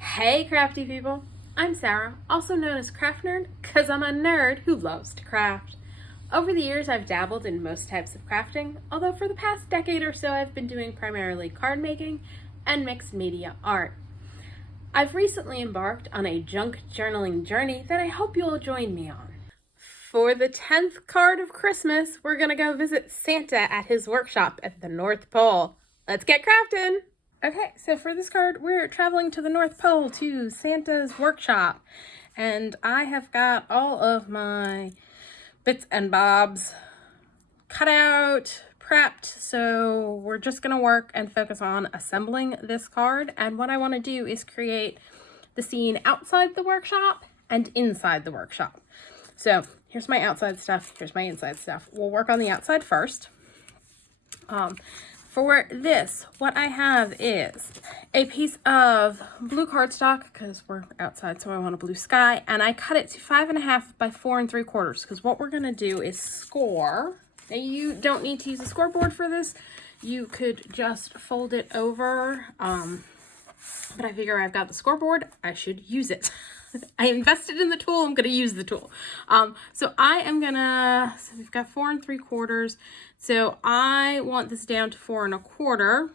Hey crafty people, I'm Sarah, also known as Craft Nerd, because I'm a nerd who loves to craft. Over the years I've dabbled in most types of crafting, although for the past decade or so I've been doing primarily card making and mixed media art. I've recently embarked on a junk journaling journey that I hope you'll join me on. For the 10th card of Christmas, we're gonna go visit Santa at his workshop at the North Pole. Let's get crafting! Okay, so for this card, we're traveling to the North Pole to Santa's workshop. And I have got all of my bits and bobs cut out, prepped. So we're just gonna work and focus on assembling this card. And what I wanna do is create the scene outside the workshop and inside the workshop. So here's my outside stuff, here's my inside stuff. We'll work on the outside first. For this, what I have is a piece of blue cardstock, because we're outside, so I want a blue sky, and I cut it to 5.5 by 4 3/4, because what we're gonna do is score. Now you don't need to use a scoreboard for this. You could just fold it over, but I figure I've got the scoreboard, I should use it. I invested in the tool, I'm gonna use the tool. So we've got 4 3/4. So I want this down to 4 1/4.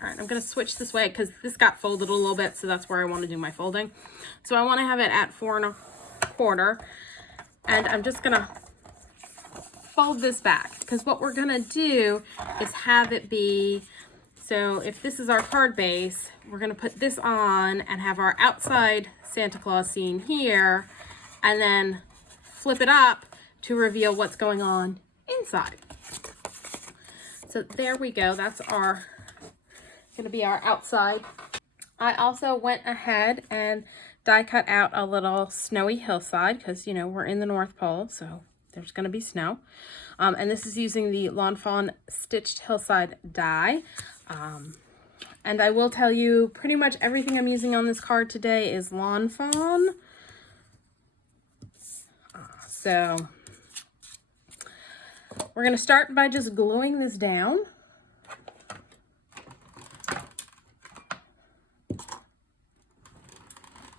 All right, I'm gonna switch this way because this got folded a little bit, so that's where I want to do my folding. So I want to have it at 4 1/4, and I'm just gonna fold this back because what we're gonna do is have it be, so if this is our card base, we're gonna put this on and have our outside Santa Claus scene here, and then flip it up to reveal what's going on inside. So there we go, that's gonna be our outside. I also went ahead and die cut out a little snowy hillside because, you know, we're in the North Pole, so there's gonna be snow. And this is using the Fawn stitched hillside die. And I will tell you, pretty much everything I'm using on this card today is Fawn. So we're gonna start by just gluing this down.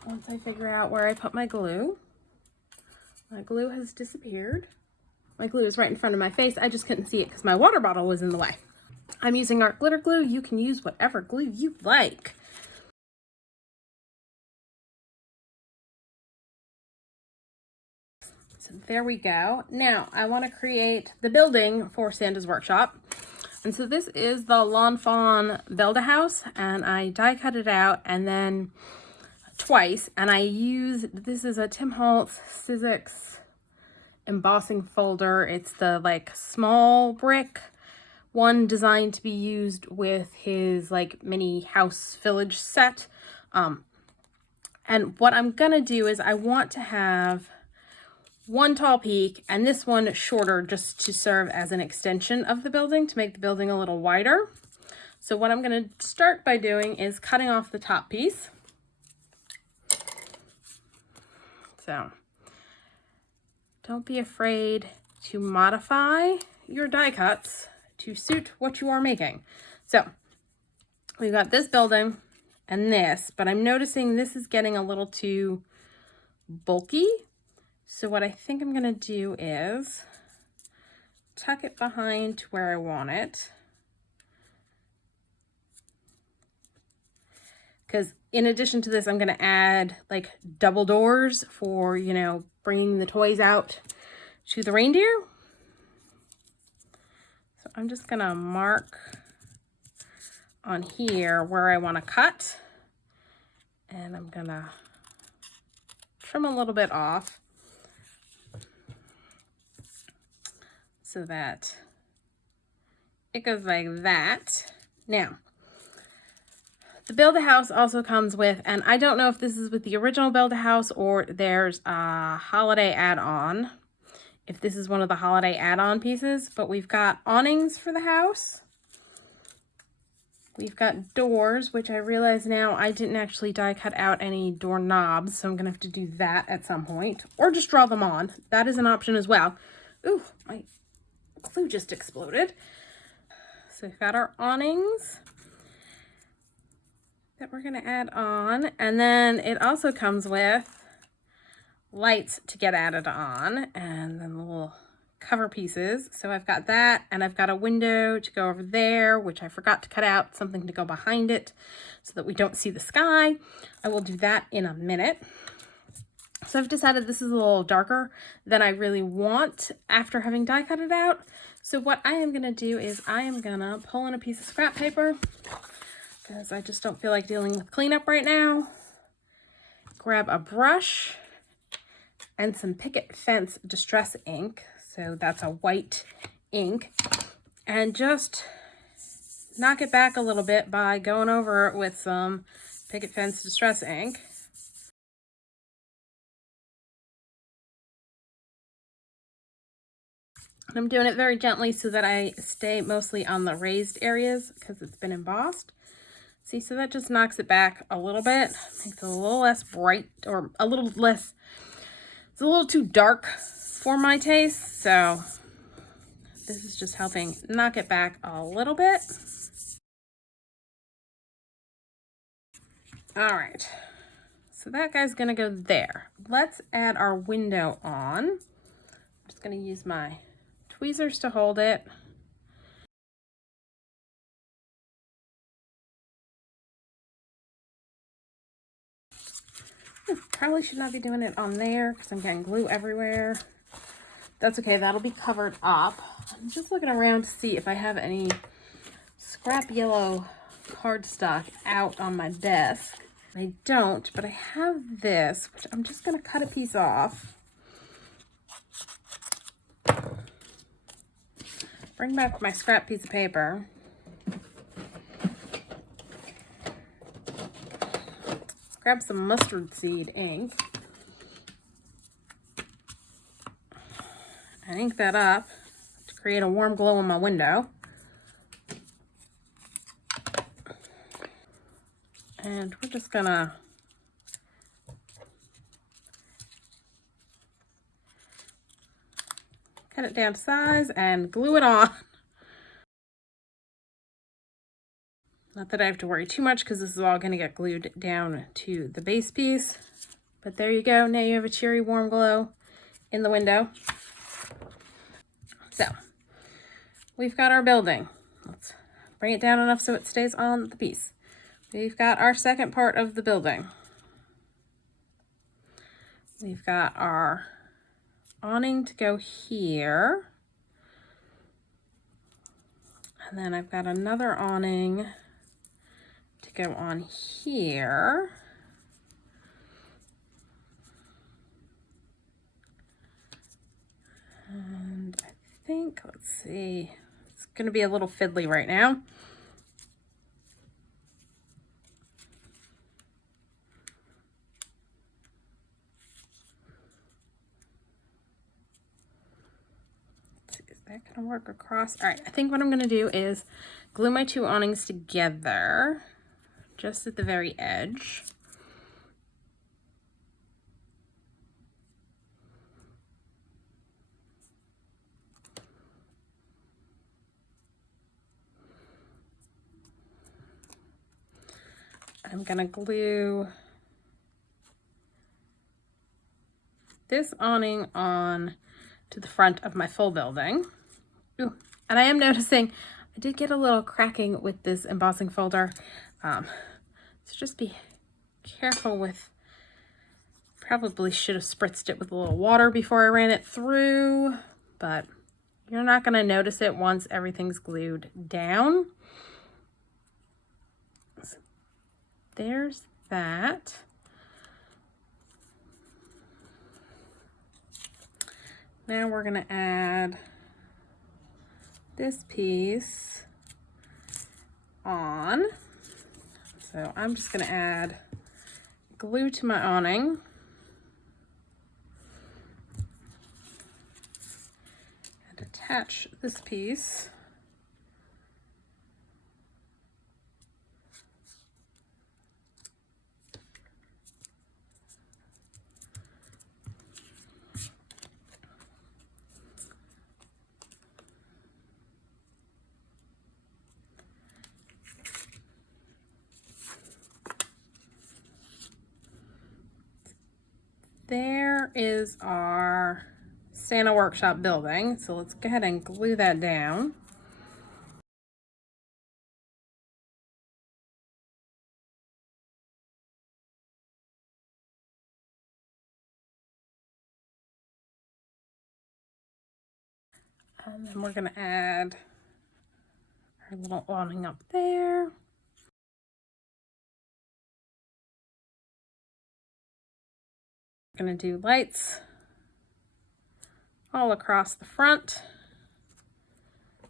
Once I figure out where I put my glue has disappeared. My glue is right in front of my face. I just couldn't see it because my water bottle was in the way. I'm using art glitter glue. You can use whatever glue you like. So there we go. Now I want to create the building for Santa's workshop. And so this is the Fawn Build-A-House, and I die cut it out and then twice. And this is a Tim Holtz Sizzix embossing folder. It's the like small brick one designed to be used with his like mini house village set. And what I'm gonna do is I want to have one tall peak and this one shorter just to serve as an extension of the building to make the building a little wider. So what I'm gonna start by doing is cutting off the top piece. So don't be afraid to modify your die cuts to suit what you are making. So we've got this building and this, but I'm noticing this is getting a little too bulky. So what I think I'm gonna do is tuck it behind to where I want it. Because in addition to this, I'm gonna add like double doors for, you know, bringing the toys out to the reindeer. So I'm just gonna mark on here where I wanna cut. And I'm gonna trim a little bit off so that it goes like that. Now, the Build-A-House also comes with, and I don't know if this is with the original Build-A-House or there's a holiday add-on, if this is one of the holiday add-on pieces, but we've got awnings for the house. We've got doors, which I realize now I didn't actually die cut out any door knobs, so I'm gonna have to do that at some point, or just draw them on. That is an option as well. Ooh, my glue just exploded. So we've got our awnings. that we're gonna add on. And then it also comes with lights to get added on, and then the little cover pieces. So I've got that, and I've got a window to go over there, which I forgot to cut out, something to go behind it so that we don't see the sky. I will do that in a minute. So I've decided this is a little darker than I really want after having die cut it out. So what I am gonna do is I am gonna pull in a piece of scrap paper because I just don't feel like dealing with cleanup right now. Grab a brush and some picket fence distress ink. So that's a white ink, and just knock it back a little bit by going over it with some picket fence distress ink. And I'm doing it very gently so that I stay mostly on the raised areas because it's been embossed. See, so that just knocks it back a little bit, makes it a little less bright, or a little less, it's a little too dark for my taste, so this is just helping knock it back a little bit. All right, so that guy's gonna go there. Let's add our window on. I'm just gonna use my tweezers to hold it. Probably should not be doing it on there because I'm getting glue everywhere. That's okay, that'll be covered up. I'm just looking around to see if I have any scrap yellow cardstock out on my desk. I don't, but I have this, which I'm just gonna cut a piece off. Bring back my scrap piece of paper. Grab some mustard seed ink. And ink that up to create a warm glow in my window. And we're just gonna cut it down to size and glue it on. Not that I have to worry too much because this is all gonna get glued down to the base piece. But there you go, now you have a cheery warm glow in the window. So, we've got our building. Let's bring it down enough so it stays on the piece. We've got our second part of the building. We've got our awning to go here. And then I've got another awning to go on here. And I think, let's see, it's gonna be a little fiddly right now. Let's see, is that gonna work across? All right, I think what I'm gonna do is glue my two awnings together just at the very edge. I'm gonna glue this awning on to the front of my full building. Ooh, and I am noticing I did get a little cracking with this embossing folder. So just be careful with, probably should have spritzed it with a little water before I ran it through, but you're not gonna notice it once everything's glued down. So there's that. Now we're gonna add this piece on. So I'm just gonna add glue to my awning. And attach this piece. here is our Santa workshop building. So let's go ahead and glue that down. And then we're going to add our little awning up there. We're going to do lights all across the front.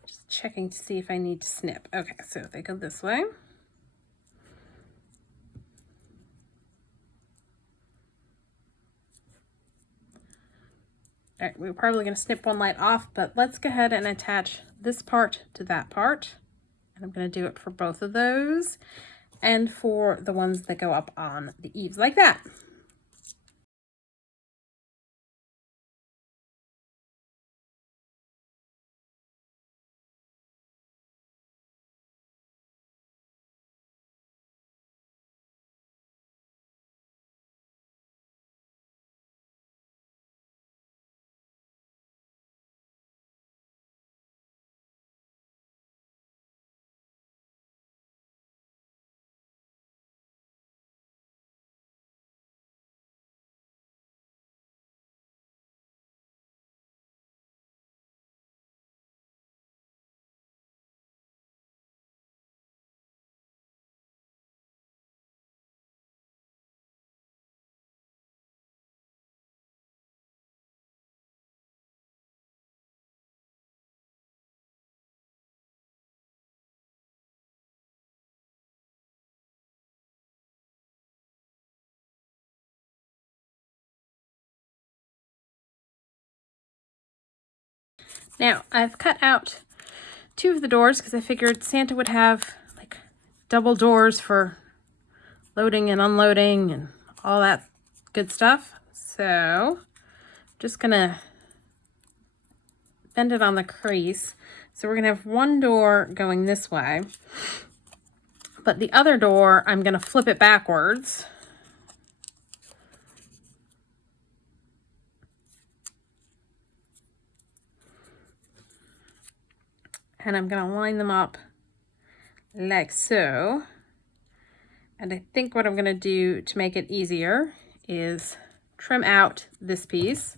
Just checking to see if I need to snip. Okay, so they go this way. All right, we're probably going to snip one light off, but let's go ahead and attach this part to that part. And I'm going to do it for both of those and for the ones that go up on the eaves like that. Now, I've cut out two of the doors because I figured Santa would have like double doors for loading and unloading and all that good stuff. So, just gonna bend it on the crease. So we're gonna have one door going this way, but the other door, I'm gonna flip it backwards. And I'm going to line them up like so. And I think what I'm going to do to make it easier is trim out this piece.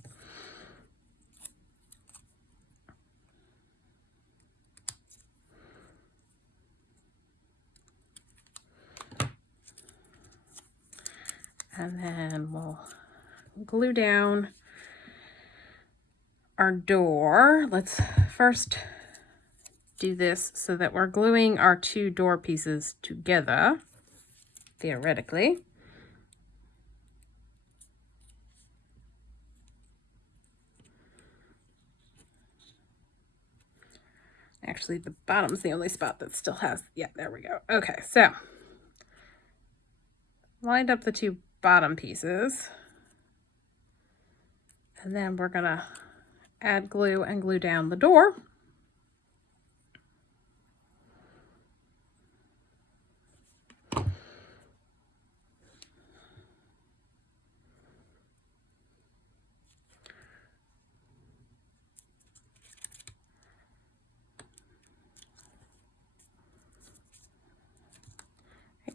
And then we'll glue down our door. Let's first do this so that we're gluing our two door pieces together, theoretically. Actually, the bottom's the only spot that still has, yeah, there we go. Okay, so lined up the two bottom pieces, and then we're gonna add glue and glue down the door.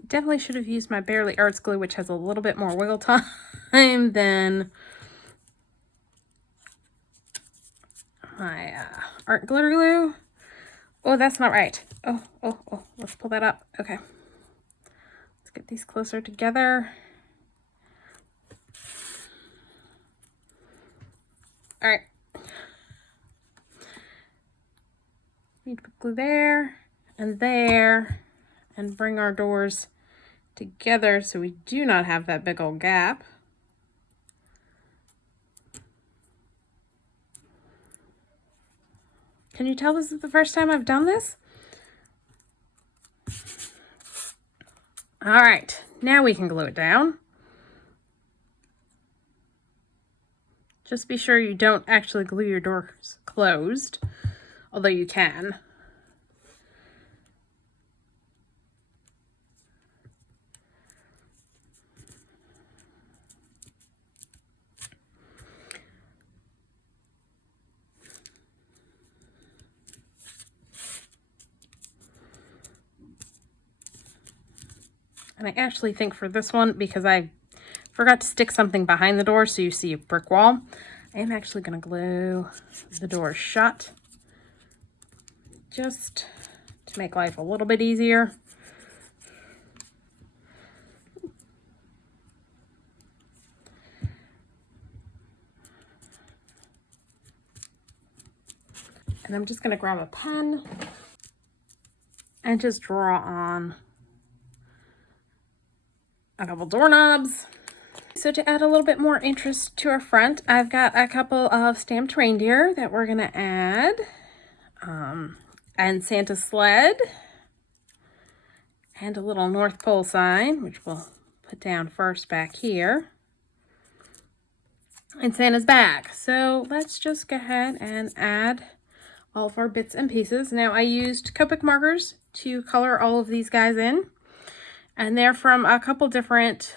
Definitely should have used my Barely Arts glue, which has a little bit more wiggle time than my art glitter glue. Oh, that's not right. Oh, let's pull that up. Okay. Let's get these closer together. All right. Need to put glue there and bring our doors together so we do not have that big old gap. Can you tell this is the first time I've done this? All right, now we can glue it down. Just be sure you don't actually glue your doors closed, although you can. And I actually think for this one, because I forgot to stick something behind the door so you see a brick wall, I am actually going to glue the door shut just to make life a little bit easier. And I'm just going to grab a pen and just draw on a couple doorknobs. So to add a little bit more interest to our front, I've got a couple of stamped reindeer that we're going to add. And Santa's sled. And a little North Pole sign, which we'll put down first back here. And Santa's bag. So let's just go ahead and add all of our bits and pieces. Now I used Copic markers to color all of these guys in. And they're from a couple different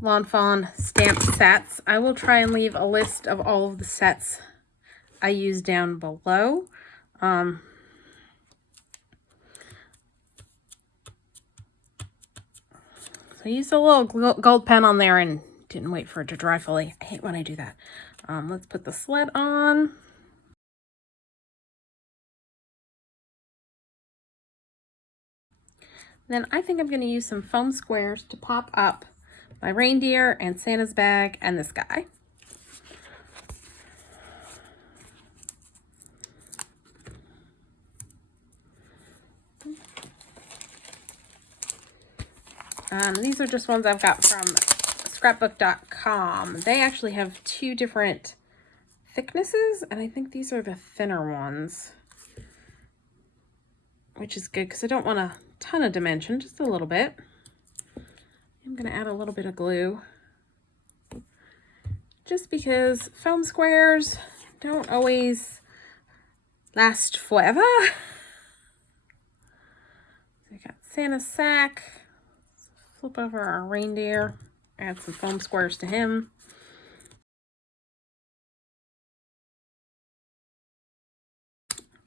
Lawn Fawn stamp sets. I will try and leave a list of all of the sets I use down below. I used a little gold pen on there and didn't wait for it to dry fully. I hate when I do that. Let's put the sled on. Then I think I'm going to use some foam squares to pop up my reindeer and Santa's bag and this guy. These are just ones I've got from scrapbook.com. They actually have two different thicknesses, and I think these are the thinner ones, which is good because I don't want a ton of dimension, just a little bit. I'm going to add a little bit of glue just because foam squares don't always last forever. So we got Santa's sack. Flip over our reindeer, add some foam squares to him.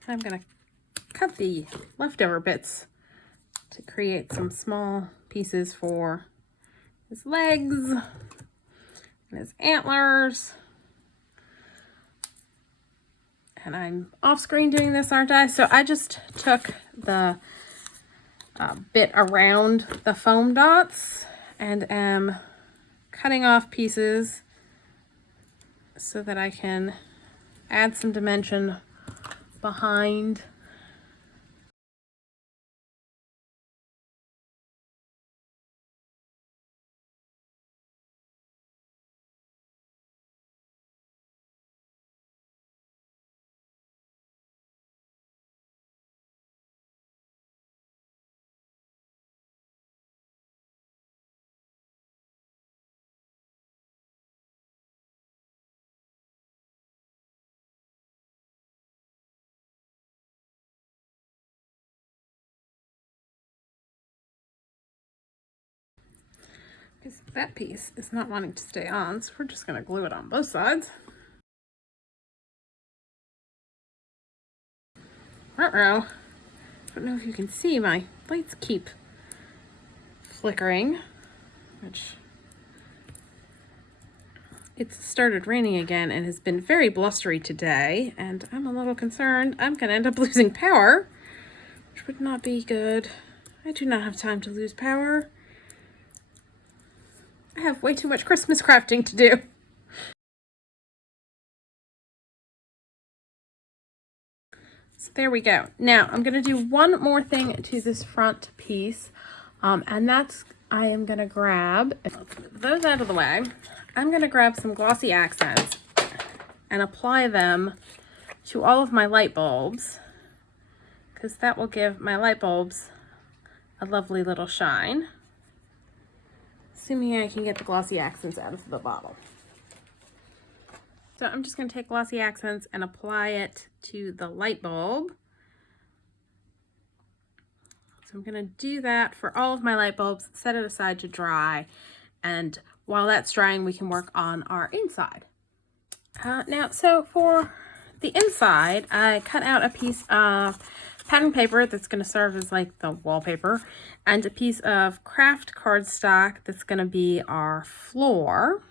I'm going to cut the leftover bits to create some small pieces for his legs and his antlers. And I'm off screen doing this, aren't I? So I just took the bit around the foam dots and am cutting off pieces so that I can add some dimension behind. Because that piece is not wanting to stay on, so we're just going to glue it on both sides. Uh-oh. I don't know if you can see, my lights keep flickering, which it's started raining again and has been very blustery today, and I'm a little concerned I'm going to end up losing power, which would not be good. I do not have time to lose power. I have way too much Christmas crafting to do. So there we go. Now I'm going to do one more thing to this front piece, and that's I am going to grab, let's move those out of the way. I'm going to grab some glossy accents and apply them to all of my light bulbs, because that will give my light bulbs a lovely little shine. Assuming I can get the glossy accents out of the bottle. So I'm just going to take glossy accents and apply it to the light bulb. So I'm going to do that for all of my light bulbs, set it aside to dry, and while that's drying we can work on our inside. Now, so for the inside, I cut out a piece of pattern paper that's going to serve as like the wallpaper, and a piece of craft cardstock that's going to be our floor.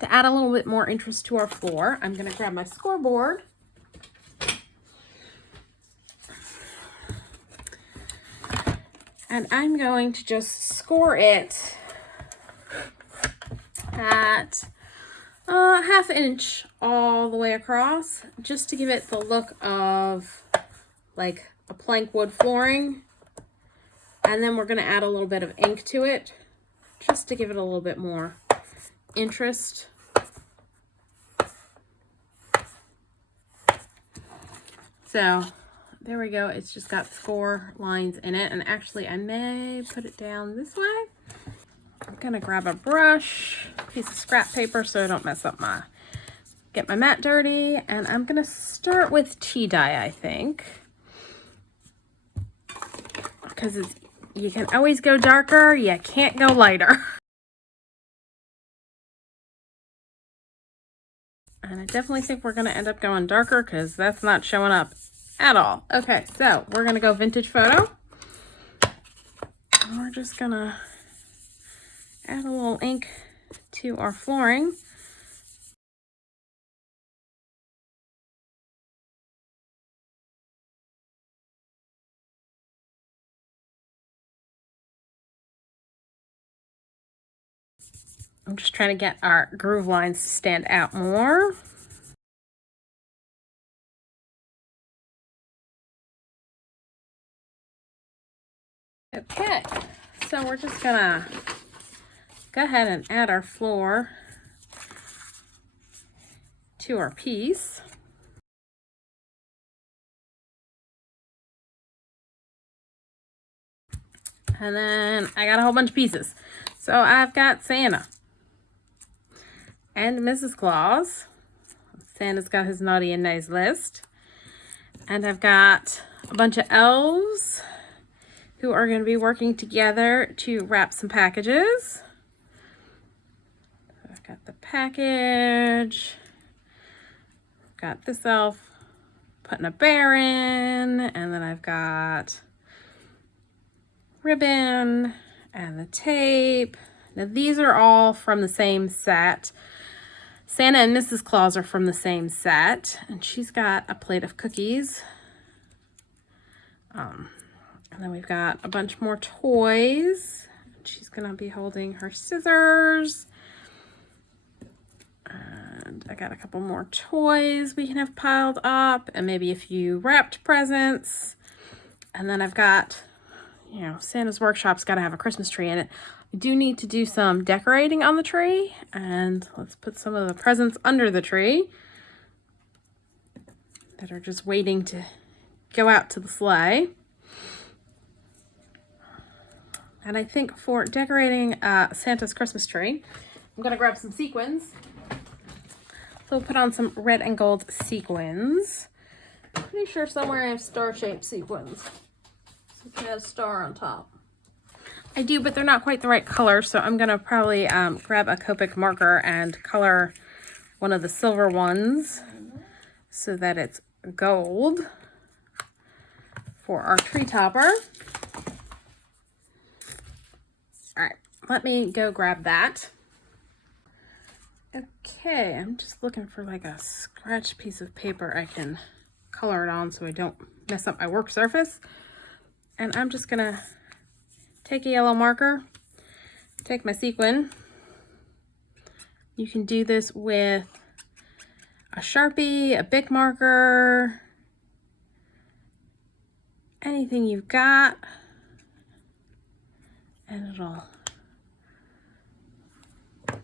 To add a little bit more interest to our floor, I'm going to grab my scoreboard. And I'm going to just score it at ½ inch all the way across, just to give it the look of like a plank wood flooring. And then we're going to add a little bit of ink to it, just to give it a little bit more interest. So there we go. It's just got score lines in it. And actually I may put it down this way. I'm gonna grab a brush, piece of scrap paper so I don't mess up get my mat dirty. And I'm gonna start with tea dye, I think. Because you can always go darker, you can't go lighter. And I definitely think we're gonna end up going darker because that's not showing up at all. Okay, so we're gonna go vintage photo. And we're just gonna add a little ink to our flooring. I'm just trying to get our groove lines to stand out more. Okay, so we're just gonna go ahead and add our floor to our piece. And then I got a whole bunch of pieces. So I've got Santa and Mrs. Claus. Santa's got his naughty and nice list. And I've got a bunch of elves who are going to be working together to wrap some packages. So I've got the package. Got this elf putting a bear in, and then I've got ribbon and the tape. Now these are all from the same set. Santa and Mrs. Claus are from the same set, and she's got a plate of cookies. And then we've got a bunch more toys. She's gonna be holding her scissors. And I got a couple more toys we can have piled up, and maybe a few wrapped presents. And then I've got, you know, Santa's workshop's got to have a Christmas tree in it. I do need to do some decorating on the tree, and let's put some of the presents under the tree that are just waiting to go out to the sleigh. And I think for decorating Santa's Christmas tree, I'm gonna grab some sequins. So we'll put on some red and gold sequins. Pretty sure somewhere I have star-shaped sequins. So we can add a star on top. I do, but they're not quite the right color, so I'm gonna probably grab a Copic marker and color one of the silver ones so that it's gold for our tree topper. All right, let me go grab that. Okay, I'm just looking for like a scratch piece of paper I can color it on so I don't mess up my work surface. And I'm just gonna take a yellow marker, take my sequin. You can do this with a Sharpie, a Bic marker, anything you've got. And it'll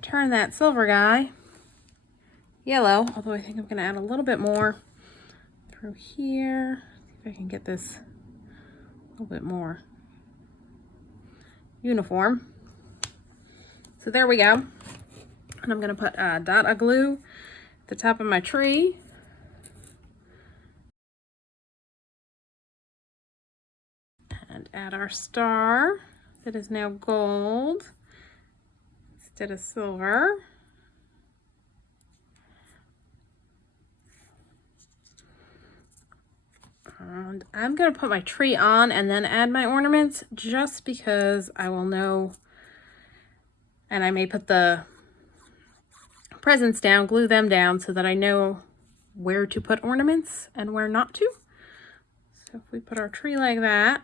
turn that silver guy yellow, although I think I'm gonna add a little bit more through here. See if I can get this a little bit more uniform. So there we go. And I'm gonna put a dot of glue at the top of my tree. And add our star that is now gold instead of silver. And I'm going to put my tree on and then add my ornaments just because I will know. And I may put the presents down, glue them down so that I know where to put ornaments and where not to. So if we put our tree like that,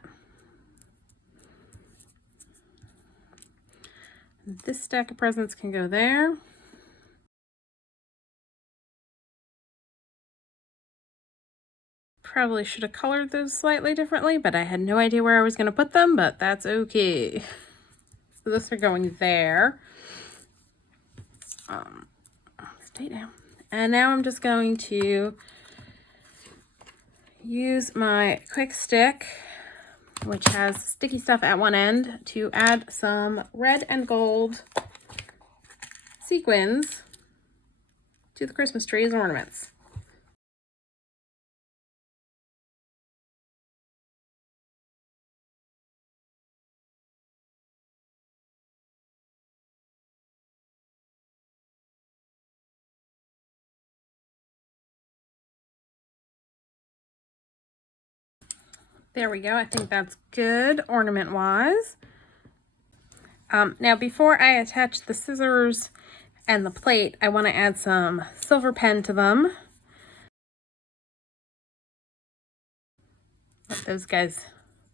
this stack of presents can go there. Probably should have colored those slightly differently, but I had no idea where I was going to put them, but that's okay. So those are going there. Stay down. And now I'm just going to use my quick stick, which has sticky stuff at one end, to add some red and gold sequins to the Christmas tree as ornaments. There we go. I think that's good ornament-wise. Now, before I attach the scissors and the plate, I want to add some silver pen to them. Let those guys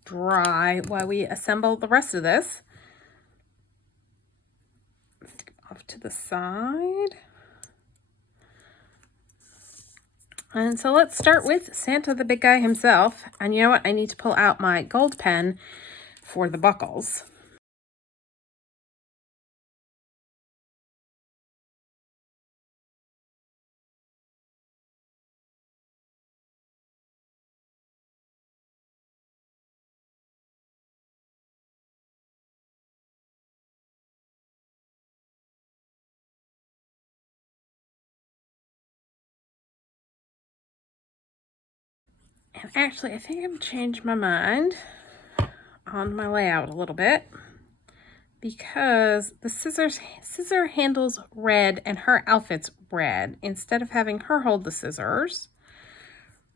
dry while we assemble the rest of this. Stick them off to the side. And so let's start with Santa the big guy himself. And you know what? I need to pull out my gold pen for the buckles. And actually, I think I've changed my mind on my layout a little bit, because the scissor handle's red and her outfit's red. Instead of having her hold the scissors,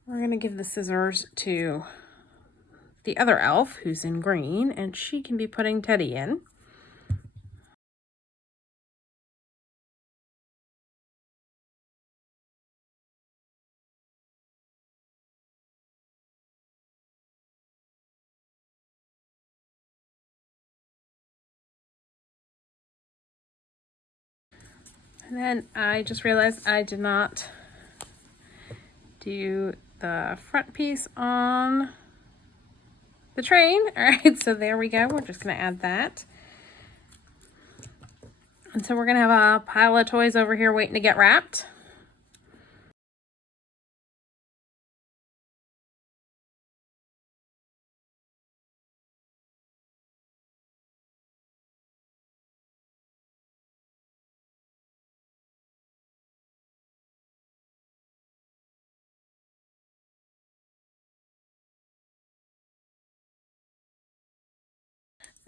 we're going to give the scissors to the other elf who's in green, and she can be putting Teddy in. And then I just realized I did not do the front piece on the train. All right, so there we go. We're just going to add that. And so we're going to have a pile of toys over here waiting to get wrapped.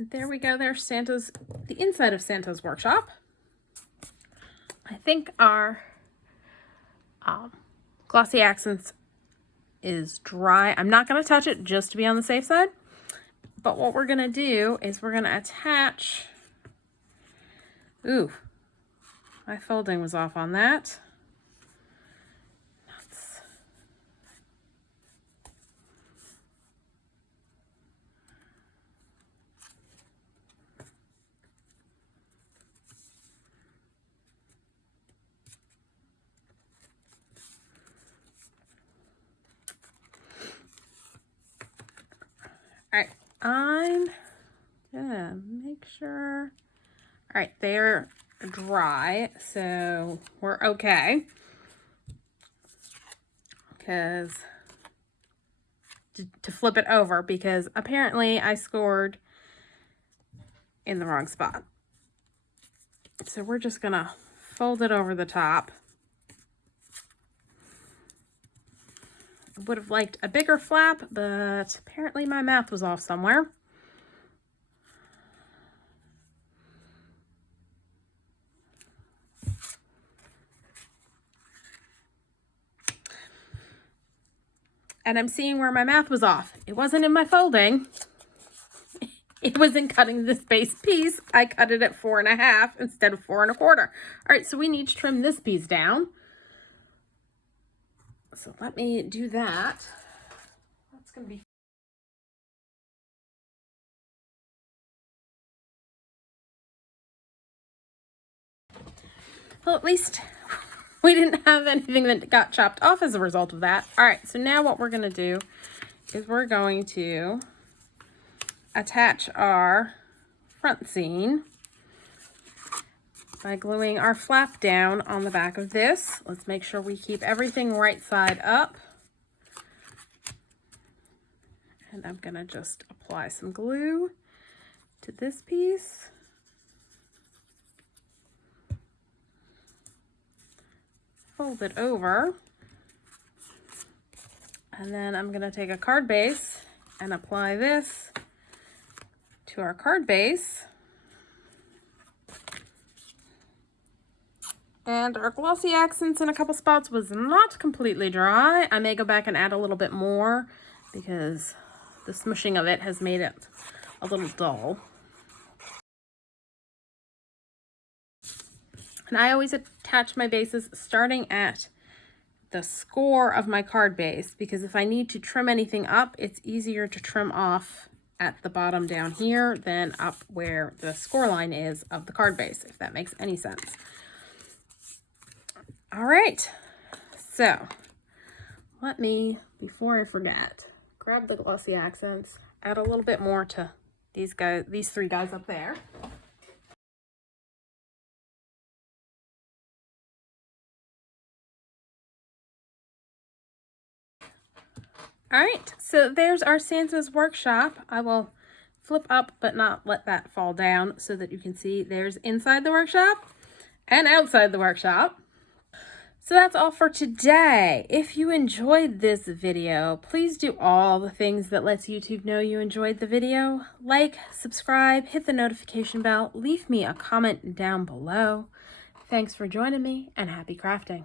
There we go. There's the inside of Santa's workshop. I think our glossy accents is dry. I'm not going to touch it just to be on the safe side. But what we're going to do is we're going to attach... Ooh, my folding was off on that. All right, I'm gonna make sure. All right, they're dry, so we're okay. Because to flip it over, because apparently I scored in the wrong spot. So we're just gonna fold it over the top. Would have liked a bigger flap, but apparently my math was off somewhere. and I'm seeing where my math was off. It wasn't in my folding. It was in cutting this base piece. I cut it at 4.5 instead of 4 1/4. All right, so we need to trim this piece down. So let me do that. That's going to be... Well, at least we didn't have anything that got chopped off as a result of that. All right, so now what we're going to do is we're going to attach our front seam by gluing our flap down on the back of this. Let's make sure we keep everything right side up. And I'm going to just apply some glue to this piece. Fold it over. And then I'm going to take a card base and apply this to our card base. And our glossy accents in a couple spots was not completely dry. I may go back and add a little bit more because the smushing of it has made it a little dull. And I always attach my bases starting at the score of my card base, because if I need to trim anything up, it's easier to trim off at the bottom down here than up where the score line is of the card base, if that makes any sense. All right, so let me, before I forget, grab the glossy accents, add a little bit more to these guys, these three guys up there. All right, so there's our Santa's workshop. I will flip up but not let that fall down so that you can see there's inside the workshop and outside the workshop. So that's all for today. If you enjoyed this video, please do all the things that lets YouTube know you enjoyed the video. Like, subscribe, hit the notification bell, leave me a comment down below. Thanks for joining me, and happy crafting.